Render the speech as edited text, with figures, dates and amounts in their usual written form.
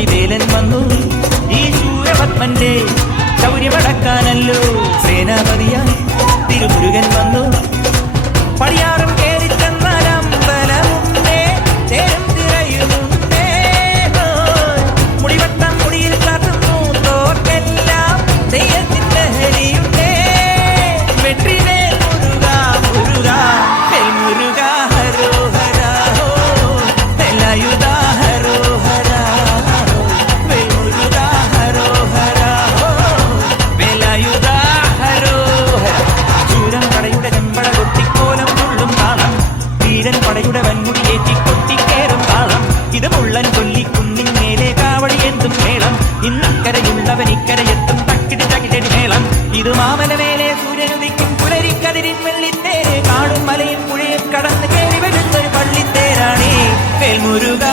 വടിവേലൻ വന്നു ഈ ശൂരപത്മന്റെ ശൗര്യമടക്കാനല്ലോ സേനാപതിയായി തിരുമുരുകൻ വന്നു. പടിയാറും കേറി ചെന്നാലമ്പലമുണ്ടേ തേരും തിരയുമുണ്ടേ മുടിവട്ടം മുടിയിൽ കാട്ടുന്നു തോർക്കെല്ലാം തെയ്യത്തിന്റെ ഹരിയുണ്ടേ. വെற்றிവേൽ മുരുക മുരുക വേൽ മുരുക ഹരോഹര വേലായുധ ഹരോഹര വേൽ മുരുക ഹരോഹര വേലായുധ ഹരോഹര. ചൂരം പടയുടെ ചെമ്പട കൊട്ടിക്കോലം തുള്ളും താളം വീരൻ പടയുടെ വൻമുടി ഏറ്റിക്കൊട്ടിക്കേറും താളം. ഇത് മുള്ളൻ കൊല്ലിക്കുന്നിൻ മേലെ കാവടി എന്തും മേളം ഇന്നക്കരയുള്ളവൻ ഇക്കരയെത്തും തക്കിടി തകിടടി മേളം. ഇത് മാമലമേലെ സൂര്യനുദിക്കും പുലരിക്കതിരിൻ വെള്ളിത്തേര് കാടും മലയും പുഴയും കടന്ന് കയറി വരുന്നൊരു പള്ളിത്തേരാണേ വേൽ മുരുക